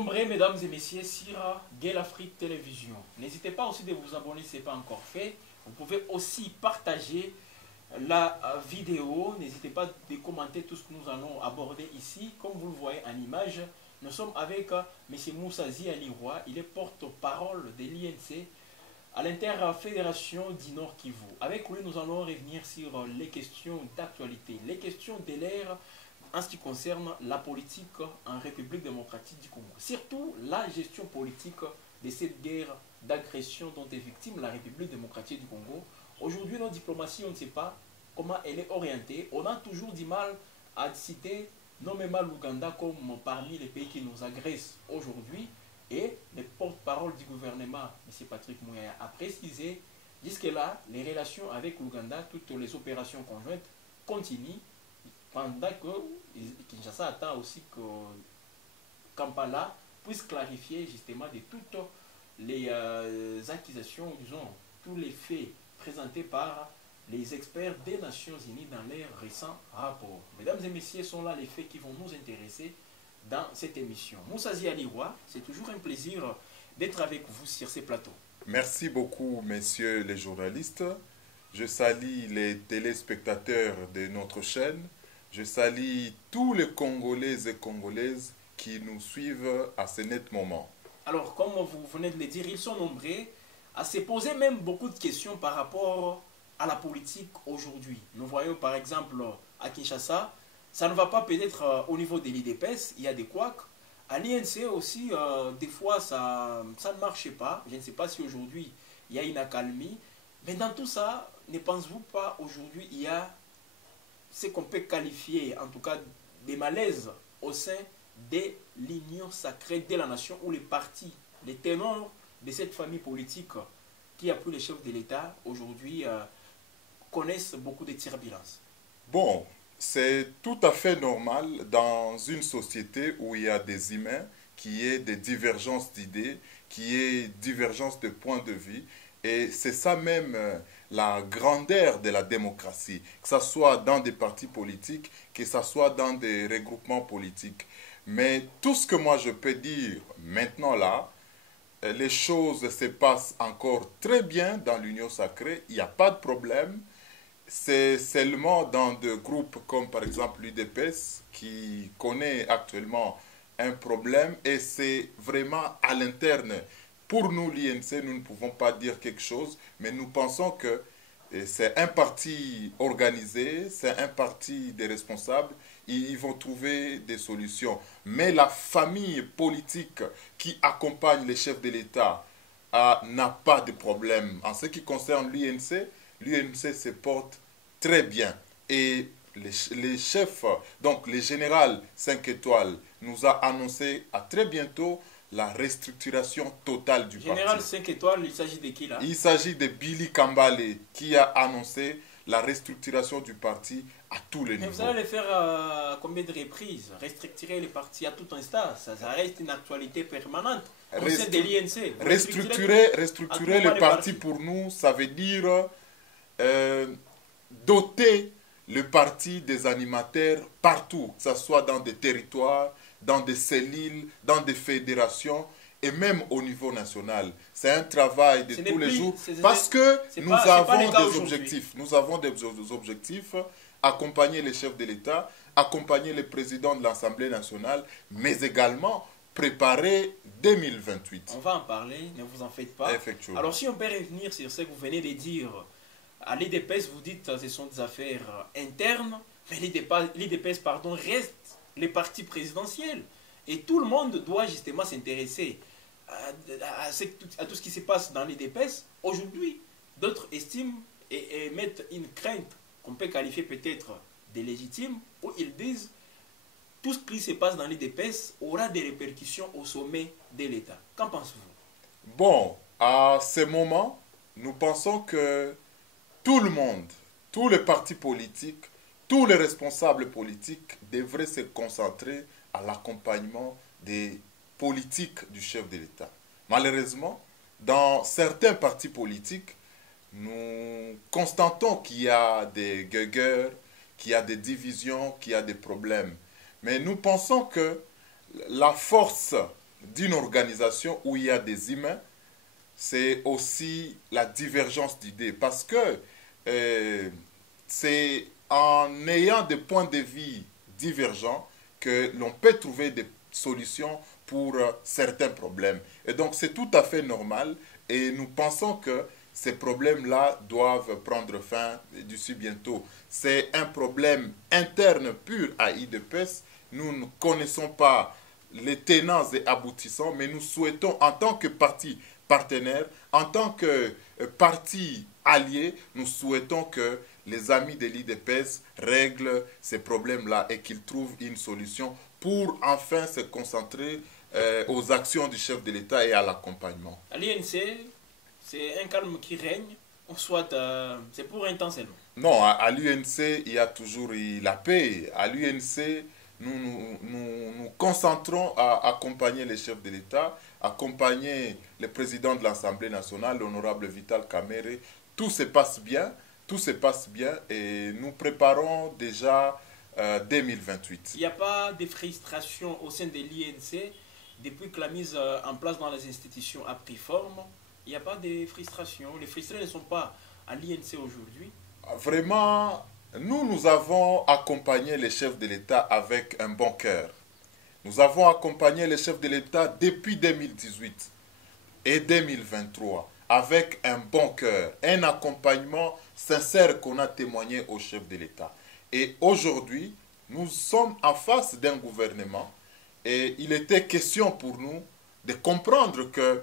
nombreux, mesdames et messieurs, sur Gale Afrique Télévision. N'hésitez pas aussi de vous abonner si ce n'est pas encore fait. Vous pouvez aussi partager la vidéo. N'hésitez pas de commenter tout ce que nous allons aborder ici. Comme vous le voyez en image, nous sommes avec M. Moussazi Aliroy. Il est porte-parole de l'INC à l'Interfédération du Nord Kivu. Avec lui, nous allons revenir sur les questions d'actualité, les questions de l'ère en ce qui concerne la politique en République démocratique du Congo. Surtout la gestion politique de cette guerre d'agression dont est victime la République démocratique du Congo. Aujourd'hui, notre diplomatie, on ne sait pas comment elle est orientée. On a toujours du mal à citer nommément l'Ouganda comme parmi les pays qui nous agressent aujourd'hui. Et le porte-parole du gouvernement, M. Patrick Mouyaya, a précisé jusque-là les relations avec l'Ouganda, toutes les opérations conjointes continuent pendant que Kinshasa attend aussi que Kampala puisse clarifier justement de toutes les accusations, disons, tous les faits présentés par les experts des Nations Unies dans leurs récents rapports. Mesdames et messieurs, sont là les faits qui vont nous intéresser dans cette émission. Moussazi Aliroy, c'est toujours un plaisir d'être avec vous sur ces plateaux. Merci beaucoup, messieurs les journalistes. Je salue les téléspectateurs de notre chaîne. Je salue tous les Congolais et Congolaises qui nous suivent à ce net moment. Alors, comme vous venez de le dire, ils sont nombreux à se poser même beaucoup de questions par rapport à la politique aujourd'hui. Nous voyons par exemple à Kinshasa, ça ne va pas peut-être au niveau de l'IDPS, il y a des couacs. À l'INC aussi, des fois, ça ne marchait pas. Je ne sais pas si aujourd'hui, il y a une accalmie. Mais dans tout ça, ne pensez-vous pas aujourd'hui, il y a ce qu'on peut qualifier, en tout cas, des malaises au sein de l'union sacrée de la nation, où les partis, les ténors de cette famille politique qui a pris les chefs de l'État, aujourd'hui, connaissent beaucoup de turbulences. Bon, c'est tout à fait normal dans une société où il y a des humains, qui ait des divergences d'idées, qui ait divergences de points de vue. Et c'est ça même la grandeur de la démocratie, que ce soit dans des partis politiques, que ce soit dans des regroupements politiques. Mais tout ce que moi je peux dire maintenant là, les choses se passent encore très bien dans l'union sacrée, il n'y a pas de problème. C'est seulement dans des groupes comme par exemple l'UDPS qui connaît actuellement un problème et c'est vraiment à l'interne. Pour nous, l'INC, nous ne pouvons pas dire quelque chose, mais nous pensons que c'est un parti organisé, c'est un parti des responsables, ils vont trouver des solutions. Mais la famille politique qui accompagne les chefs de l'État n'a pas de problème. En ce qui concerne l'UNC se porte très bien. Et les chefs, donc le général 5 étoiles, nous a annoncé à très bientôt la restructuration totale du parti. Général 5 étoiles, il s'agit de qui là? Il s'agit de Billy Kambale qui a annoncé la restructuration du parti à tous les niveaux. Vous allez le faire à combien de reprises? Restructurer les partis à tout instant, ça reste une actualité permanente au sein de l'INC. Restructurer le parti pour nous, ça veut dire doter le parti des animateurs partout, que ce soit dans des territoires, dans des cellules, dans des fédérations et même au niveau national. C'est un travail de tous les jours parce que nous avons des objectifs. Nous avons des objectifs, accompagner les chefs de l'État, accompagner le président de l'Assemblée nationale, mais également préparer 2028. On va en parler, ne vous en faites pas. Alors si on peut revenir sur ce que vous venez de dire, à l'IDPS, vous dites que ce sont des affaires internes, mais l'IDPS reste les partis présidentiels. Et tout le monde doit justement s'intéresser à tout ce qui se passe dans l'IDPS. Aujourd'hui, d'autres estiment et mettent une crainte qu'on peut qualifier peut-être de légitime, où ils disent tout ce qui se passe dans l'IDPS aura des répercussions au sommet de l'État. Qu'en pensez-vous? Bon, à ce moment, nous pensons que tout le monde, tous les partis politiques, tous les responsables politiques devraient se concentrer à l'accompagnement des politiques du chef de l'État. Malheureusement, dans certains partis politiques, nous constatons qu'il y a des guéguerres, qu'il y a des divisions, qu'il y a des problèmes. Mais nous pensons que la force d'une organisation où il y a des humains, c'est aussi la divergence d'idées. Parce que c'est en ayant des points de vue divergents que l'on peut trouver des solutions pour certains problèmes. Et donc c'est tout à fait normal et nous pensons que ces problèmes-là doivent prendre fin d'ici bientôt. C'est un problème interne pur à IDPS. Nous ne connaissons pas les tenants et aboutissants, mais nous souhaitons en tant que parti partenaire, en tant que parti allié, nous souhaitons que les amis de l'IDPS règlent ces problèmes-là et qu'ils trouvent une solution pour enfin se concentrer aux actions du chef de l'État et à l'accompagnement. À l'INC, c'est un calme qui règne, ou soit c'est pour un temps seulement? Non, à l'UNC, il y a toujours eu la paix. À l'UNC, nous concentrons à accompagner les chefs de l'État, accompagner le président de l'Assemblée nationale, l'honorable Vital Kamerhe. Tout se passe bien et nous préparons déjà 2028. Il n'y a pas de frustration au sein de l'INC depuis que la mise en place dans les institutions a pris forme. Il n'y a pas de frustration. Les frustrés ne sont pas à l'INC aujourd'hui. Vraiment, nous avons accompagné les chefs de l'État avec un bon cœur. Nous avons accompagné les chefs de l'État depuis 2018 et 2023 avec un bon cœur, un accompagnement sincère qu'on a témoigné aux chefs de l'État. Et aujourd'hui, nous sommes en face d'un gouvernement et il était question pour nous de comprendre que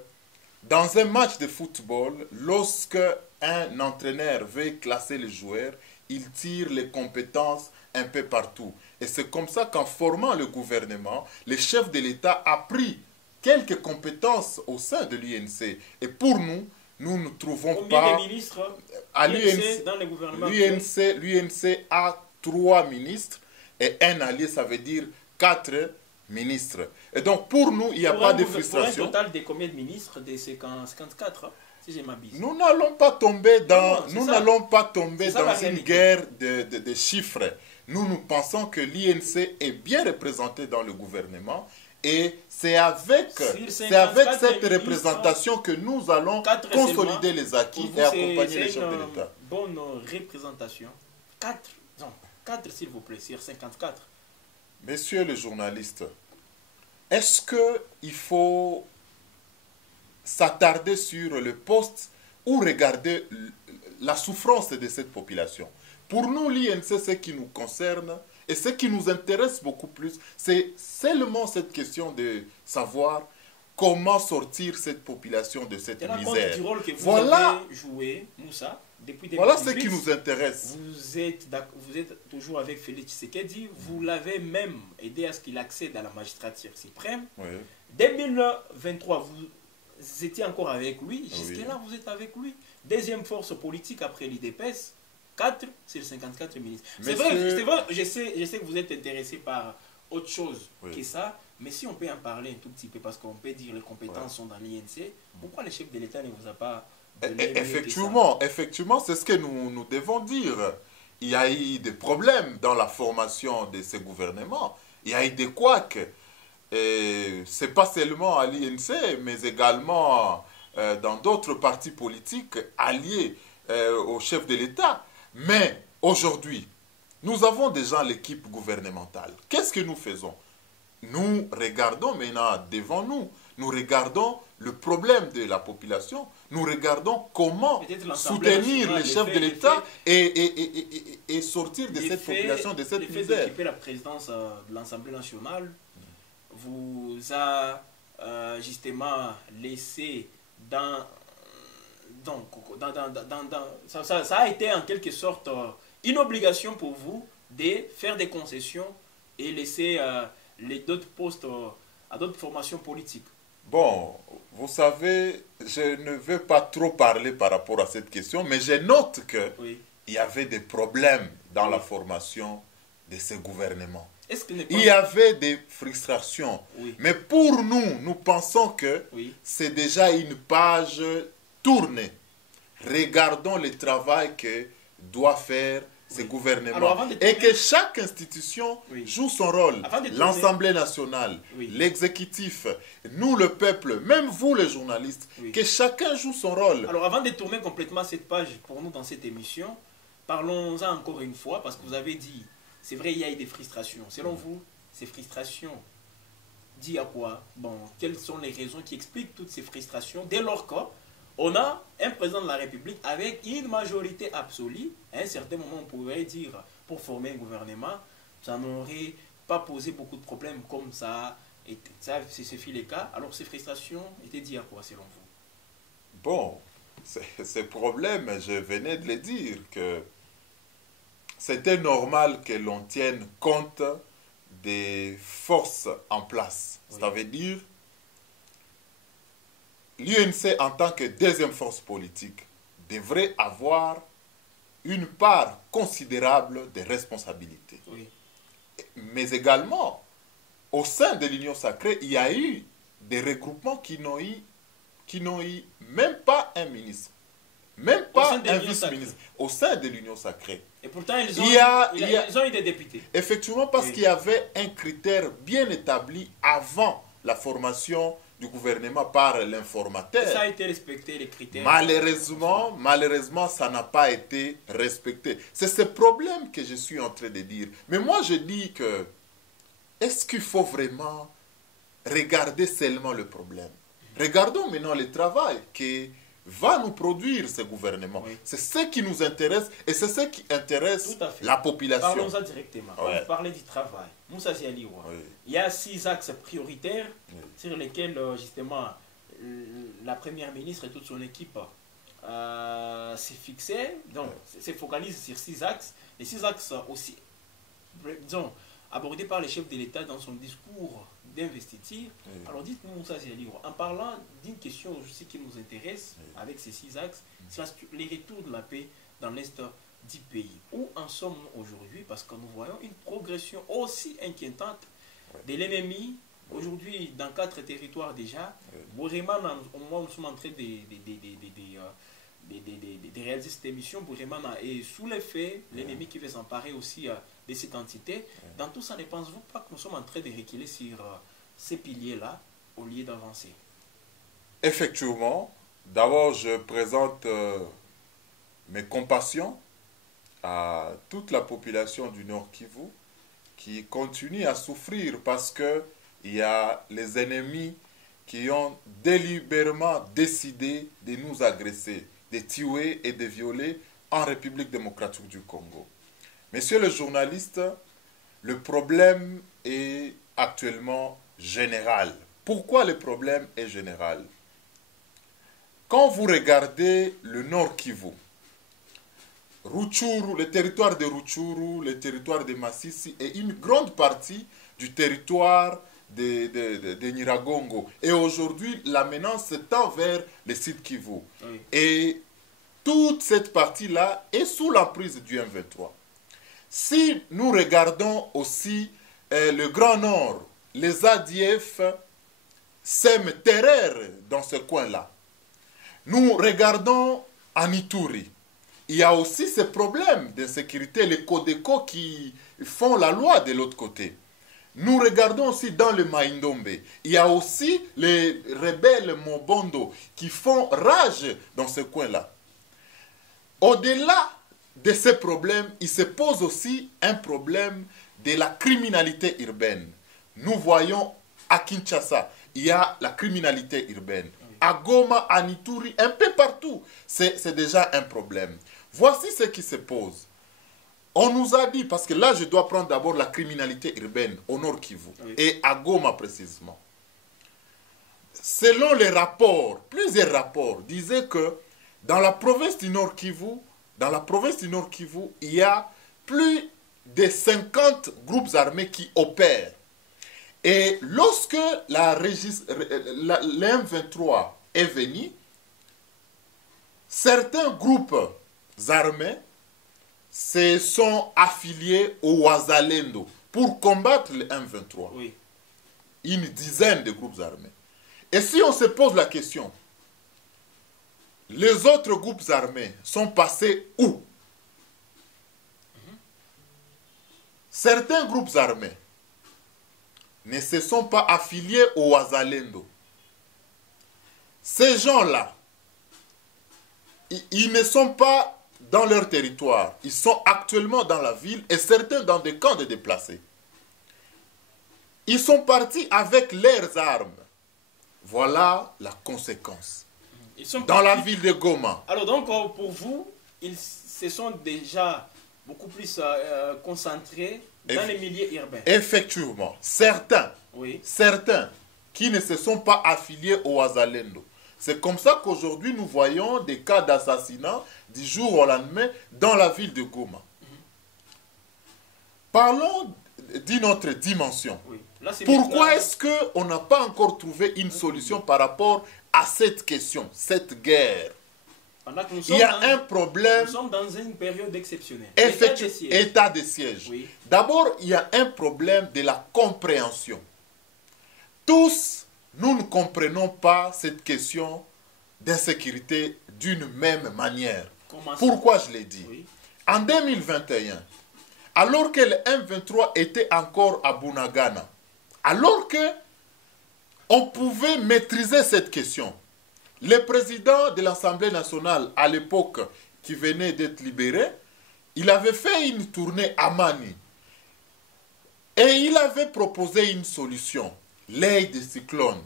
dans un match de football, lorsque un entraîneur veut classer les joueurs, il tire les compétences un peu partout. Et c'est comme ça qu'en formant le gouvernement, le chef de l'État a pris quelques compétences au sein de l'UNC. Et pour nous, nous ne trouvons combien pas... de ministres à l'UNC dans le gouvernement? L'UNC a 3 ministres et un allié, ça veut dire 4 ministres. Et donc pour nous, il n'y a pas de frustration. Pour un total de combien de ministres? De 54, hein, si je m'abuse. Nous n'allons pas tomber dans, une réalité. guerre de chiffres. Nous pensons que l'INC est bien représenté dans le gouvernement et c'est avec cette représentation que nous allons consolider les acquis et accompagner les chefs de l'État. Bonne représentation. 4 s'il vous plaît, sur 54. Messieurs les journalistes, est-ce qu'il faut s'attarder sur le poste ou regarder la souffrance de cette population? Pour nous, l'INC, ce qui nous concerne et ce qui nous intéresse beaucoup plus, c'est seulement cette question de savoir comment sortir cette population de cette misère. Du rôle que vous avez joué, Moussa, depuis 2018. Voilà ce qui nous intéresse. Vous êtes toujours avec Félix Tshisekedi. Vous l'avez même aidé à ce qu'il accède à la magistrature suprême. Oui. 2023, vous étiez encore avec lui. Jusque-là, Oui. vous êtes avec lui. Deuxième force politique après l'IDPS. 4 sur 54 ministres. C'est vrai, je sais que vous êtes intéressé par autre chose que ça, mais si on peut en parler un tout petit peu, parce qu'on peut dire les compétences sont dans l'INC, pourquoi le chef de l'État ne vous a pas donné Effectivement, c'est ce que nous devons dire. Il y a eu des problèmes dans la formation de ce gouvernement. Il y a eu des couacs. Et ce n'est pas seulement à l'INC, mais également dans d'autres partis politiques alliés au chef de l'État. Mais aujourd'hui, nous avons déjà l'équipe gouvernementale. Qu'est-ce que nous faisons? Nous regardons maintenant devant nous. Nous regardons le problème de la population. Nous regardons comment soutenir les chefs de l'État et sortir de cette population, de cette misère. Le fait d'occuper la présidence de l'Assemblée nationale vous a justement laissé dans... ça a été en quelque sorte une obligation pour vous de faire des concessions et laisser les d'autres postes à d'autres formations politiques. Bon, vous savez, je ne veux pas trop parler par rapport à cette question, mais je note qu'il y avait des problèmes dans la formation de ce gouvernement. Il y avait des frustrations. Mais pour nous, nous pensons que c'est déjà une page tournée. Regardons le travail que doit faire ces gouvernements. Alors, avant de et tourner- que chaque institution joue son rôle. Avant de tourner- L'Assemblée nationale, l'exécutif, nous le peuple, même vous les journalistes, que chacun joue son rôle. Alors avant de tourner complètement cette page pour nous dans cette émission, parlons-en encore une fois, parce que vous avez dit, c'est vrai, il y a eu des frustrations. Selon vous, ces frustrations disent à quoi? Bon, quelles sont les raisons qui expliquent toutes ces frustrations dès lors qu'on a un président de la République avec une majorité absolue? À un certain moment, on pourrait dire, pour former un gouvernement, ça n'aurait pas posé beaucoup de problèmes comme ça. Et ça, c'est ce fut le cas. Alors ces frustrations étaient dites à quoi selon vous? Bon, ces problèmes, je venais de le dire, que c'était normal que l'on tienne compte des forces en place. Ça veut dire, l'UNC en tant que deuxième force politique devrait avoir une part considérable de responsabilités. Mais également, au sein de l'Union sacrée, il y a eu des regroupements qui n'ont eu même pas un ministre, même pas un vice-ministre au sein de l'Union sacrée. Et pourtant, ils ont eu des députés. Effectivement, parce qu'il y avait un critère bien établi avant la formation du gouvernement par l'informateur. Ça a été respecté, les critères. Malheureusement, ça n'a pas été respecté. C'est ce problème que je suis en train de dire. Mais moi, je dis que, est-ce qu'il faut vraiment regarder seulement le problème? Regardons maintenant le travail que va nous produire ce gouvernement. C'est ce qui nous intéresse et c'est ce qui intéresse la population. Parlons-en directement. On parlait du travail. Moussa Zialiwa. Il y a 6 axes prioritaires sur lesquels, justement, la première ministre et toute son équipe s'est fixée. Donc, se focalise sur 6 axes. Les 6 axes aussi, disons, abordés par le chef de l'État dans son discours d'investiture. Alors dites-nous, Moussa Zialiwa, en parlant d'une question aussi qui nous intéresse avec ces 6 axes, c'est les retours de la paix dans l'Est du pays. Où en sommes-nous aujourd'hui? Parce que nous voyons une progression aussi inquiétante de l'ennemi. Aujourd'hui, dans 4 territoires déjà, Bouremana, au moment où nous sommes en train de réaliser cette émission, Bouremana est sous l'effet, l'ennemi qui veut s'emparer aussi de cette entité. Dans tout ça, ne pensez-vous pas que nous sommes en train de reculer sur ces piliers-là au lieu d'avancer? Effectivement. D'abord, je présente mes compassions à toute la population du Nord Kivu qui continue à souffrir parce que il y a les ennemis qui ont délibérément décidé de nous agresser, de tuer et de violer en République démocratique du Congo. Messieurs les journalistes, le problème est actuellement général. Pourquoi le problème est général? Quand vous regardez le Nord Kivu, Rutshuru, le territoire de Rutshuru, le territoire de Masisi et une grande partie du territoire de Nyiragongo. Et aujourd'hui, la menace s'étend vers le sud Kivu. Et toute cette partie-là est sous l'emprise du M23. Si nous regardons aussi le Grand Nord, les ADF sèment terreur dans ce coin-là. Nous regardons en Ituri. Il y a aussi ces problèmes d'insécurité, les Codeco qui font la loi de l'autre côté. Nous regardons aussi dans le Maïndombe. Il y a aussi les rebelles Mobondo qui font rage dans ce coin-là. Au-delà de ces problèmes, il se pose aussi un problème de la criminalité urbaine. Nous voyons à Kinshasa, il y a la criminalité urbaine. À Goma, à Ituri, un peu partout, c'est déjà un problème. Voici ce qui se pose. On nous a dit, parce que là je dois prendre d'abord la criminalité urbaine au Nord Kivu, et à Goma précisément. Selon les rapports, plusieurs rapports disaient que dans la province du Nord Kivu, il y a plus de 50 groupes armés qui opèrent. Et lorsque l'M23 est venu, certains groupes armés se sont affiliés au Wazalendo pour combattre le M23. Une dizaine de groupes armés. Et si on se pose la question, les autres groupes armés sont passés où? certains groupes armés ne se sont pas affiliés au Wazalendo. Ces gens-là, ils ne sont pas dans leur territoire. Ils sont actuellement dans la ville et certains dans des camps de déplacés. Ils sont partis avec leurs armes. Voilà la conséquence. Ils sont dans la ville de Goma. Alors donc, pour vous, ils se sont déjà beaucoup plus concentrés dans les milieux urbains. Effectivement. Certains, oui. Certains qui ne se sont pas affiliés au Wazalendo. C'est comme ça qu'aujourd'hui, nous voyons des cas d'assassinat du jour au lendemain dans la ville de Goma. Parlons d'une autre dimension. Oui. Là, pourquoi est-ce qu'on n'a pas encore trouvé une solution par rapport à cette question, cette guerre? Il y a un problème. Nous sommes dans une période exceptionnelle. État de siège. Oui. D'abord, il y a un problème de la compréhension. Tous, nous ne comprenons pas cette question d'insécurité d'une même manière. Pourquoi je l'ai dit? Oui. En 2021, alors que le M23 était encore à Bunagana, alors que on pouvait maîtriser cette question, le président de l'Assemblée nationale, à l'époque, qui venait d'être libéré, il avait fait une tournée à Mani. Et il avait proposé une solution, l'œil de cyclone.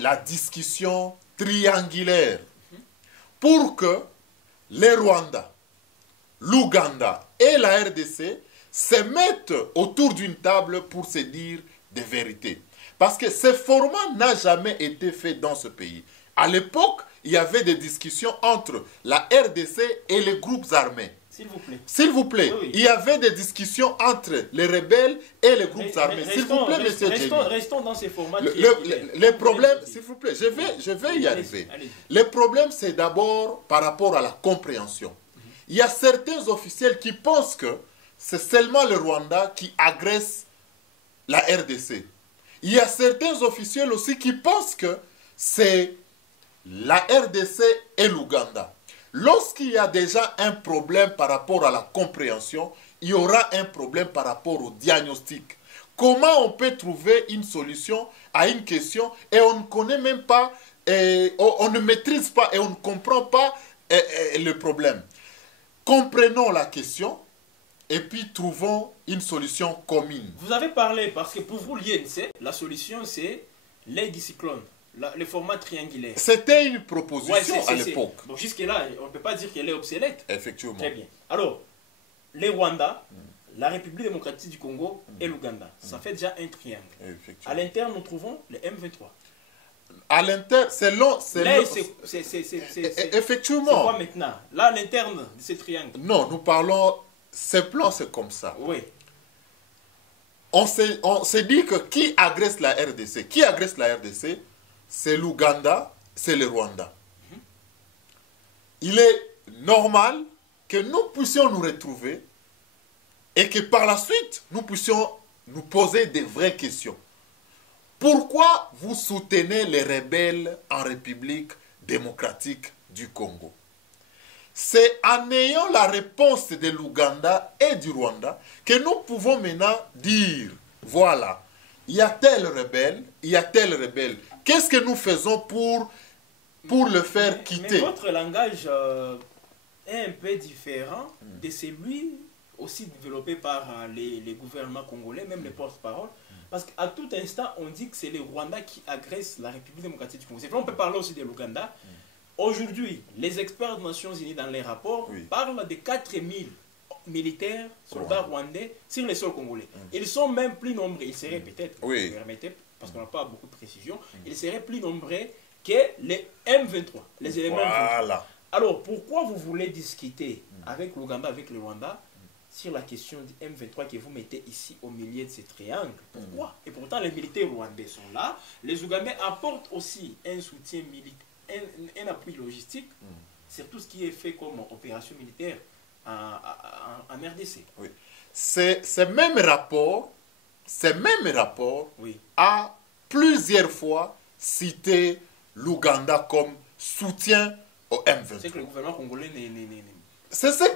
La discussion triangulaire pour que les Rwandais, l'Ouganda et la RDC se mettent autour d'une table pour se dire des vérités. Parce que ce format n'a jamais été fait dans ce pays. À l'époque, il y avait des discussions entre la RDC et les groupes armés. S'il vous plaît. S'il vous plaît. Oui, oui. Il y avait des discussions entre les rebelles et les groupes armés. S'il vous plaît, monsieur Jenny. Restons dans ces formats. Les problèmes, s'il vous plaît, je vais y arriver. Le problème, c'est d'abord par rapport à la compréhension. Il y a certains officiels qui pensent que c'est seulement le Rwanda qui agresse la RDC. Il y a certains officiels aussi qui pensent que c'est la RDC et l'Ouganda. Lorsqu'il y a déjà un problème par rapport à la compréhension, il y aura un problème par rapport au diagnostic. Comment on peut trouver une solution à une question et on ne connaît même pas, on ne maîtrise pas et on ne comprend pas le problème. Comprenons la question et puis trouvons une solution commune. Vous avez parlé, parce que pour vous, l'INC, la solution c'est l'œil du cyclone. Le format triangulaire. C'était une proposition à l'époque. Bon, jusque-là, on ne peut pas dire qu'elle est obsolète. Effectivement. Très bien. Alors, les Rwanda, la République démocratique du Congo et l'Ouganda, ça fait déjà un triangle. À l'interne, nous trouvons le M23. À l'interne, c'est long. Effectivement. C'est quoi maintenant? Là, à l'interne de ce triangle. Non, nous parlons, ce plan, c'est comme ça. Oui. On s'est dit que qui agresse la RDC? Qui agresse la RDC? C'est l'Ouganda, c'est le Rwanda. Il est normal que nous puissions nous retrouver et que par la suite, nous puissions nous poser des vraies questions. Pourquoi vous soutenez les rebelles en République démocratique du Congo? C'est en ayant la réponse de l'Ouganda et du Rwanda que nous pouvons maintenant dire, voilà, il y a tel rebelle, il y a tel rebelle. Qu'est-ce que nous faisons pour le faire quitter? Mais votre langage est un peu différent de celui aussi développé par les gouvernements congolais, même les porte-paroles. Parce qu'à tout instant, on dit que c'est les Rwandais qui agressent la République démocratique du Congo. C'est vrai, on peut parler aussi de l'Ouganda. Aujourd'hui, les experts des Nations Unies dans les rapports parlent de 4000 militaires, soldats rwandais sur les sols congolais. Ils sont même plus nombreux. Ils seraient peut-être, vous me permettez, parce qu'on n'a pas beaucoup de précision, ils seraient plus nombreux que les M23, les éléments M23. Alors, pourquoi vous voulez discuter avec l'Ouganda, avec le Rwanda, sur la question du M23 que vous mettez ici au milieu de ces triangles? Pourquoi? Et pourtant, les militaires rwandais sont là. Les Ougandais apportent aussi un soutien militaire, un appui logistique sur tout ce qui est fait comme opération militaire en RDC. Oui. Ce même rapport a plusieurs fois cité l'Ouganda comme soutien au M23. C'est que le gouvernement congolais C'est ce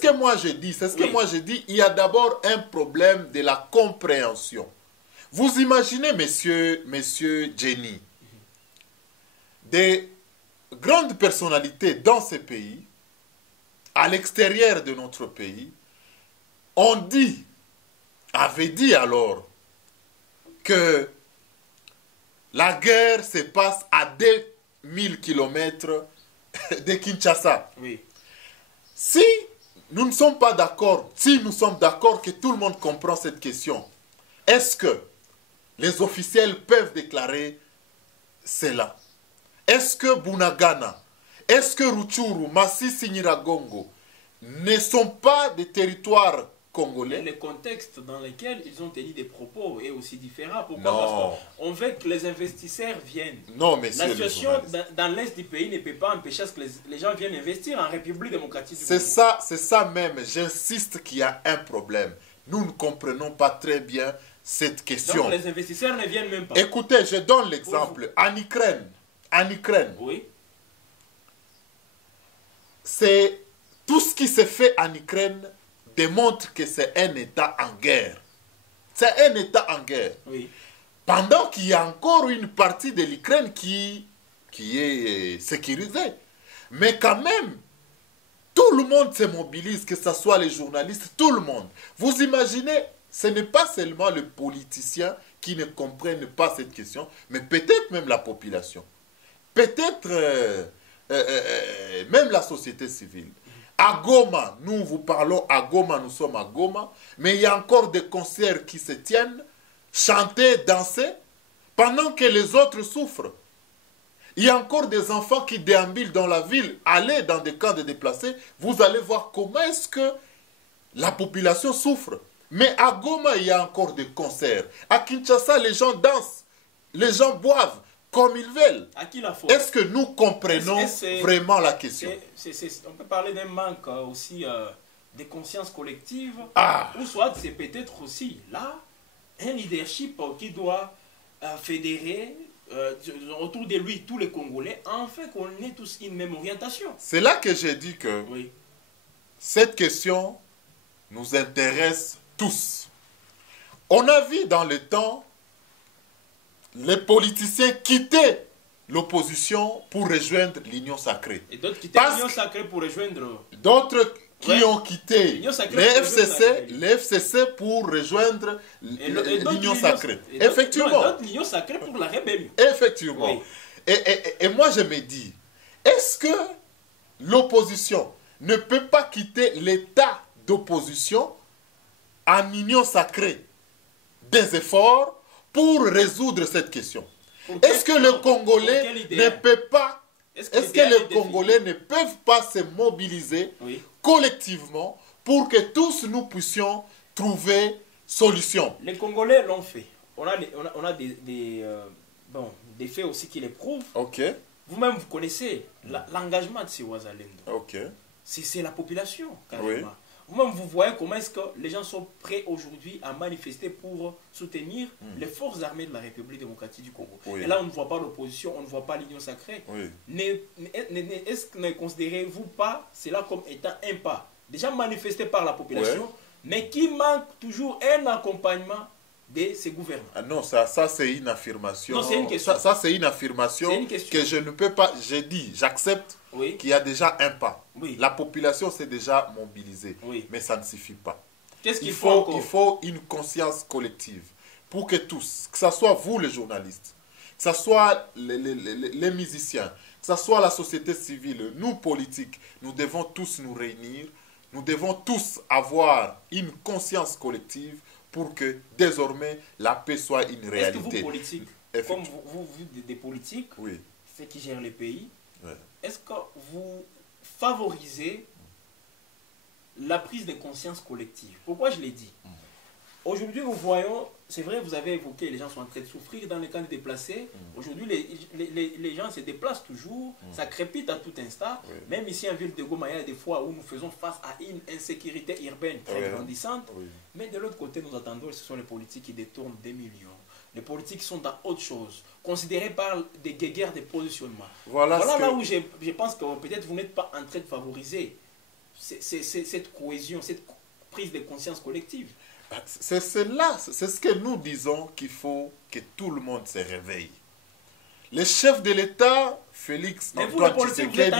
que moi je dis. C'est ce que moi je dis. Il y a d'abord un problème de la compréhension. Vous imaginez, messieurs Jenny, des grandes personnalités dans ces pays, à l'extérieur de notre pays, avait dit alors que la guerre se passe à 2000 km de Kinshasa. Oui. Si nous ne sommes pas d'accord, si nous sommes d'accord que tout le monde comprend cette question, est-ce que les officiels peuvent déclarer cela? Est-ce que Bunagana, est-ce que Rutshuru, Masisi, Nyiragongo ne sont pas des territoires congolais? Le contexte dans lequel ils ont tenu des propos est aussi différent. Pourquoi? Non. Parce qu'on veut que les investisseurs viennent. Non, messieurs. La situation dans l'est du pays ne peut pas empêcher que les gens viennent investir en République démocratique du Congo. C'est ça même. J'insiste qu'il y a un problème. Nous ne comprenons pas très bien cette question. Donc les investisseurs ne viennent même pas. Écoutez, je donne l'exemple. En Ukraine, oui. C'est tout ce qui se fait en Ukraine démontre que c'est un État en guerre. C'est un État en guerre. Oui. Pendant qu'il y a encore une partie de l'Ukraine qui est sécurisée. Mais quand même, tout le monde se mobilise, que ce soit les journalistes, tout le monde. Vous imaginez, ce n'est pas seulement les politiciens qui ne comprennent pas cette question, mais peut-être même la population. Peut-être même la société civile. À Goma, nous vous parlons à Goma, nous sommes à Goma, mais il y a encore des concerts qui se tiennent, chanter, danser, pendant que les autres souffrent. Il y a encore des enfants qui déambulent dans la ville, aller dans des camps de déplacés, vous allez voir comment est-ce que la population souffre. Mais à Goma, il y a encore des concerts. À Kinshasa, les gens dansent, les gens boivent comme ils veulent. À qui la faute? Est-ce que nous comprenons vraiment la question? On peut parler d'un manque aussi de conscience collective. Ah. Ou soit c'est peut-être aussi là un leadership qui doit fédérer autour de lui tous les Congolais, afin qu'on ait tous une même orientation. C'est là que j'ai dit que oui. Cette question nous intéresse tous. On a vu dans le temps les politiciens quitter l'opposition pour rejoindre l'Union sacrée. Et d'autres quitter l'Union sacrée pour rejoindre... D'autres qui ont quitté les FCC pour rejoindre l'Union sacrée. Effectivement. D'autres l'Union sacrée pour la rébellion. Effectivement. Oui. Et moi je me dis, est-ce que l'opposition ne peut pas quitter l'état d'opposition en union sacrée des efforts pour résoudre cette question? Est-ce que le Congolais ne peut pas, est-ce que les Congolais ne peuvent pas se mobiliser collectivement pour que tous nous puissions trouver solution? Les Congolais l'ont fait. On a des faits aussi qui les prouvent. Ok. Vous-même, vous connaissez l'engagement de ces Wazalendo. Ok. C'est la population, carrément. Oui. Vous-même, vous voyez comment est-ce que les gens sont prêts aujourd'hui à manifester pour soutenir les forces armées de la République démocratique du Congo. Oui. Et là, on ne voit pas l'opposition, on ne voit pas l'Union sacrée. Oui. Est-ce que ne considérez-vous pas cela comme étant un pas déjà manifesté par la population, mais qui manque toujours un accompagnement de ces gouvernements? Ah non, ça c'est une affirmation. Non, c'est une question. Ça c'est une affirmation que je ne peux pas... J'ai dit, j'accepte qu'il y a déjà un pas. Oui. La population s'est déjà mobilisée, mais ça ne suffit pas. Qu'est-ce qu'il faut encore? Il faut une conscience collective pour que tous, que ce soit vous les journalistes, que ce soit les musiciens, que ce soit la société civile, nous politiques, nous devons tous nous réunir, nous devons tous avoir une conscience collective pour que désormais la paix soit une réalité. Est-ce que vous, politiques, comme vous des politiques, ceux qui gèrent les pays, est-ce que vous favorisez la prise de conscience collective? Pourquoi je l'ai dit? Aujourd'hui, nous voyons, c'est vrai, vous avez évoqué, les gens sont en train de souffrir dans les camps de déplacés. Aujourd'hui, les gens se déplacent toujours, ça crépite à tout instant. Même ici en ville de Goma, il y a des fois où nous faisons face à une insécurité urbaine très grandissante. Mais de l'autre côté, nous attendons, ce sont les politiques qui détournent des millions. Les politiques sont dans autre chose, considérés par des guéguerres de positionnement. Voilà là où je pense que peut-être vous n'êtes pas en train de favoriser cette cohésion, cette prise de conscience collective. C'est ce que nous disons qu'il faut que tout le monde se réveille. Le chef de l'État, Félix Antoine Tshisekedi,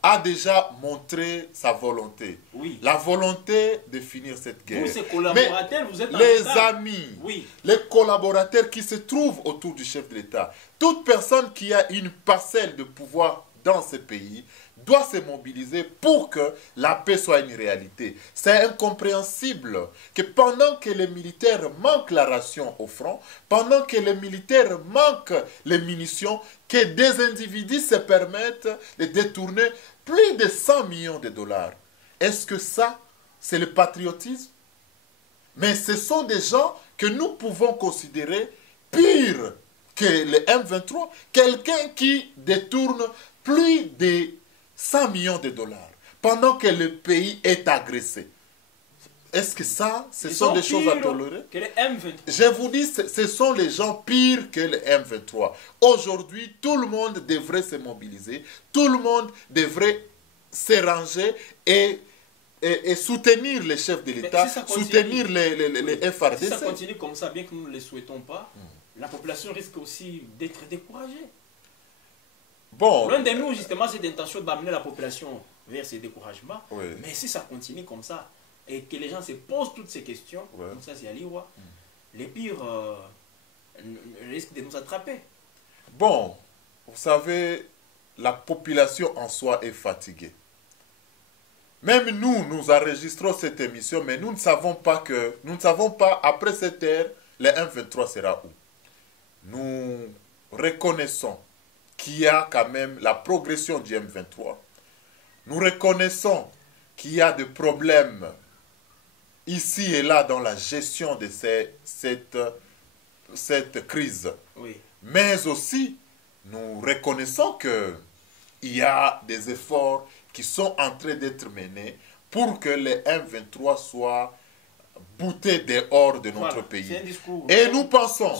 a déjà montré sa volonté. Oui. La volonté de finir cette guerre. Vous, ces collaborateurs, vous êtes les amis, oui, les collaborateurs qui se trouvent autour du chef de l'État, toute personne qui a une parcelle de pouvoir dans ce pays doit se mobiliser pour que la paix soit une réalité. C'est incompréhensible que pendant que les militaires manquent la ration au front, pendant que les militaires manquent les munitions, que des individus se permettent de détourner plus de 100 millions de dollars. Est-ce que ça, c'est le patriotisme? Mais ce sont des gens que nous pouvons considérer pires que le M23, quelqu'un qui détourne plus de 100 millions de dollars pendant que le pays est agressé. Est-ce que ça, ce sont des choses à tolérer? Que le M23. Je vous dis, ce sont les gens pires que le M23. Aujourd'hui, tout le monde devrait se mobiliser, tout le monde devrait se ranger et soutenir les chefs de l'État, soutenir les FRDC. Si ça continue comme ça, bien que nous ne le souhaitons pas, la population risque aussi d'être découragée. Bon. L'un de nous, justement, c'est l'intention d'amener la population vers ce découragement. Oui. Mais si ça continue comme ça, et que les gens se posent toutes ces questions, comme ça c'est à l'Iwa, les pires risquent de nous attraper. Bon, vous savez, la population en soi est fatiguée. Même nous, nous enregistrons cette émission, mais nous ne savons pas après cette ère, le M23 sera où. Nous reconnaissons qu'il y a quand même la progression du M23. Nous reconnaissons qu'il y a des problèmes ici et là dans la gestion de cette crise. Oui. Mais aussi, nous reconnaissons qu'il y a des efforts qui sont en train d'être menés pour que le M23 soit bouté dehors de notre pays. Et nous pensons,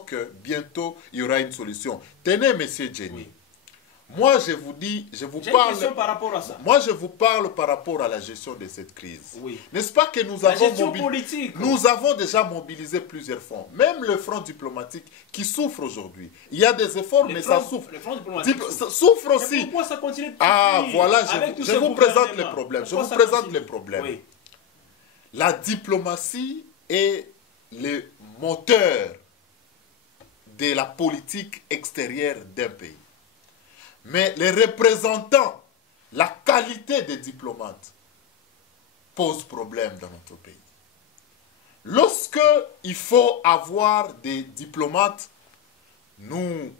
que bientôt il y aura une solution. Tenez, monsieur Jenny. Oui. Moi, je vous dis, je vous parle par rapport à ça. Moi, je vous parle par rapport à la gestion de cette crise. Oui. N'est-ce pas que nous avons déjà mobilisé plusieurs fronts. Même le front diplomatique qui souffre aujourd'hui. Il y a des efforts, mais ça souffre. Le front diplomatique souffre aussi. Mais pourquoi ça continue de voilà, je vous présente les problèmes. Oui. La diplomatie est le moteur de la politique extérieure d'un pays. Mais les représentants, la qualité des diplomates pose problème dans notre pays. Lorsque il faut avoir des diplomates, nous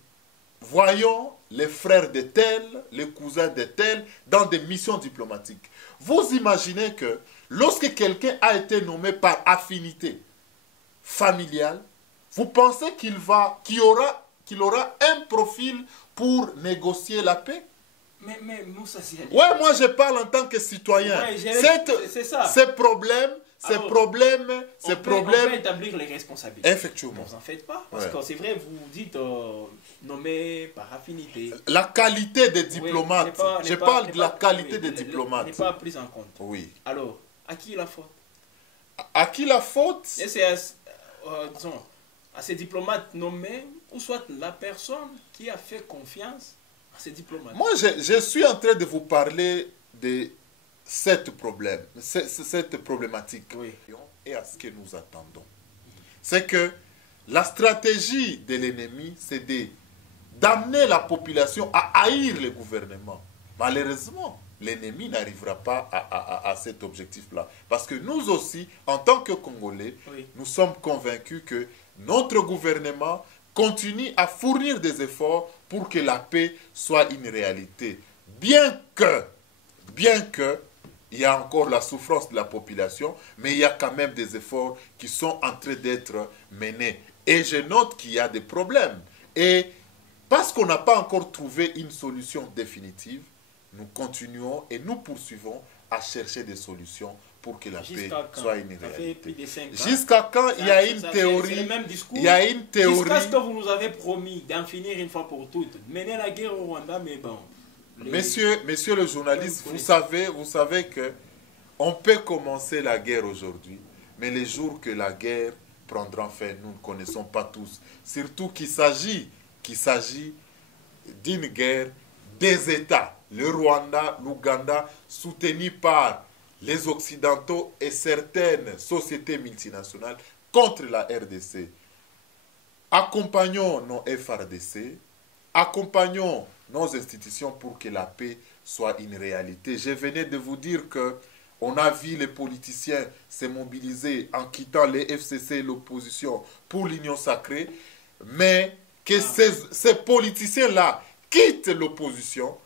voyons les frères de tel, les cousins de tel dans des missions diplomatiques. Vous imaginez que lorsque quelqu'un a été nommé par affinité familiale, vous pensez qu'il aura un profil pour négocier la paix? Mais Moussa, ouais, moi je parle en tant que citoyen. Ouais, c'est ça. Ces problèmes, on peut établir les responsabilités. Effectivement. Ne vous en faites pas. Parce que c'est vrai, vous dites nommé par affinité. La qualité des diplomates. Je parle de la qualité des diplomates. N'est pas prise en compte. Oui. Alors, à qui la faute? À qui la faute? Et c'est à ces diplomates nommés, ou soit la personne qui a fait confiance à ces diplomates. Moi, je suis en train de vous parler de cette problématique. Oui. Et à ce que nous attendons. C'est que la stratégie de l'ennemi, c'est d'amener la population à haïr le gouvernement. Malheureusement, l'ennemi n'arrivera pas à cet objectif-là. Parce que nous aussi, en tant que Congolais, nous sommes convaincus que notre gouvernement continue à fournir des efforts pour que la paix soit une réalité. Bien que il y a encore la souffrance de la population, mais il y a quand même des efforts qui sont en train d'être menés. Et je note qu'il y a des problèmes. Et parce qu'on n'a pas encore trouvé une solution définitive, nous continuons et nous poursuivons à chercher des solutions pour que la paix soit une réalité. Jusqu'à quand il y a une théorie, Jusqu'à ce que vous nous avez promis d'en finir une fois pour toutes. Mener la guerre au Rwanda, mais bon, Messieurs le journaliste, vous savez que on peut commencer la guerre aujourd'hui, mais les jours que la guerre prendra fin, nous ne connaissons pas tous. Surtout qu'il s'agit d'une guerre des États, le Rwanda, l'Ouganda, soutenus par les Occidentaux et certaines sociétés multinationales contre la RDC. Accompagnons nos FRDC, accompagnons nos institutions pour que la paix soit une réalité. Je venais de vous dire que on a vu les politiciens se mobiliser en quittant les FCC et l'opposition pour l'union sacrée, mais que ces politiciens-là quittent l'opposition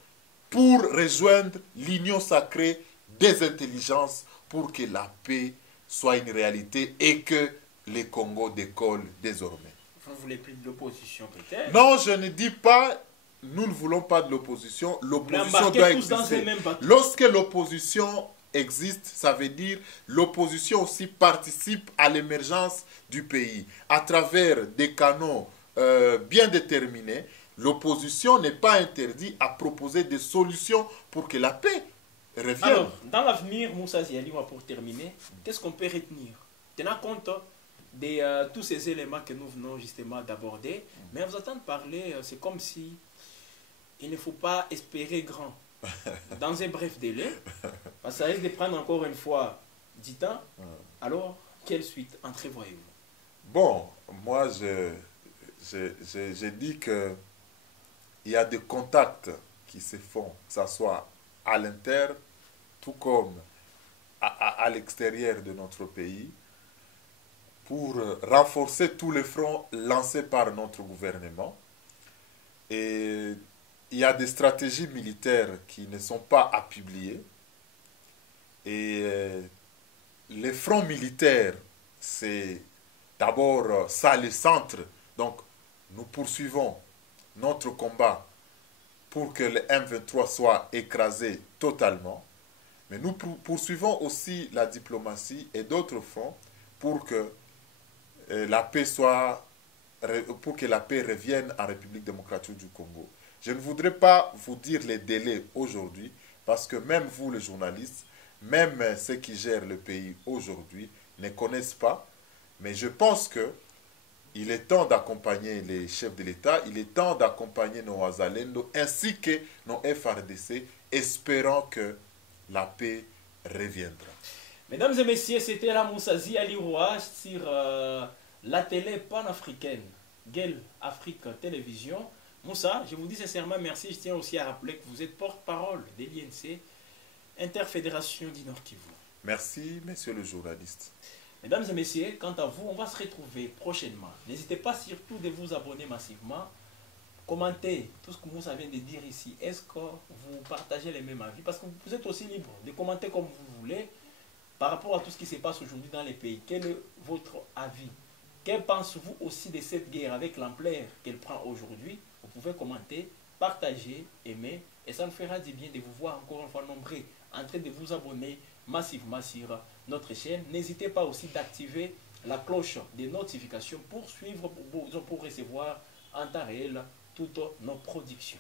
pour rejoindre l'union sacrée des intelligences pour que la paix soit une réalité et que les Congo décollent désormais. Vous ne voulez plus de l'opposition peut-être? Non, je ne dis pas, nous ne voulons pas de l'opposition. L'opposition doit exister. Lorsque l'opposition existe, ça veut dire l'opposition aussi participe à l'émergence du pays. À travers des canaux bien déterminés, l'opposition n'est pas interdite à proposer des solutions pour que la paix revienne. Alors, dans l'avenir, Moussa Zialiwa, pour terminer, qu'est-ce qu'on peut retenir? Tenant compte de tous ces éléments que nous venons justement d'aborder, mais vous entendre parler, c'est comme si il ne faut pas espérer grand dans un bref délai, parce que ça risque de prendre encore une fois du temps. Alors, quelle suite entrevoyez-vous? Bon, moi, je dis que il y a des contacts qui se font, que ce soit à l'intérieur, tout comme à l'extérieur de notre pays, pour renforcer tous les fronts lancés par notre gouvernement. Et il y a des stratégies militaires qui ne sont pas à publier. Et les fronts militaires, c'est d'abord ça le centre. Donc, nous poursuivons notre combat pour que le M23 soit écrasé totalement. Mais nous poursuivons aussi la diplomatie et d'autres fronts pour que la paix revienne en République démocratique du Congo. Je ne voudrais pas vous dire les délais aujourd'hui, parce que même vous, les journalistes, même ceux qui gèrent le pays aujourd'hui, ne connaissent pas. Mais je pense que il est temps d'accompagner les chefs de l'État, il est temps d'accompagner nos Wazalendo ainsi que nos FRDC, espérant que la paix reviendra. Mesdames et messieurs, c'était la Moussa Zialiwa sur la télé panafricaine, Guel Afrique Télévision. Moussa, je vous dis sincèrement merci. Je tiens aussi à rappeler que vous êtes porte-parole de l'INC, Interfédération du Nord Kivu. Merci, messieurs le journaliste. Mesdames et messieurs, quant à vous, on va se retrouver prochainement. N'hésitez pas surtout de vous abonner massivement. Commentez tout ce que Moussa vient de dire ici. Est-ce que vous partagez les mêmes avis? Parce que vous êtes aussi libre de commenter comme vous voulez par rapport à tout ce qui se passe aujourd'hui dans les pays. Quel est votre avis? Que pensez-vous aussi de cette guerre avec l'ampleur qu'elle prend aujourd'hui? Vous pouvez commenter, partager, aimer. Et ça nous fera du bien de vous voir encore une fois nombreux en train de vous abonner massivement sur notre chaîne. N'hésitez pas aussi d'activer la cloche des notifications pour suivre, pour recevoir en temps réel toutes nos productions.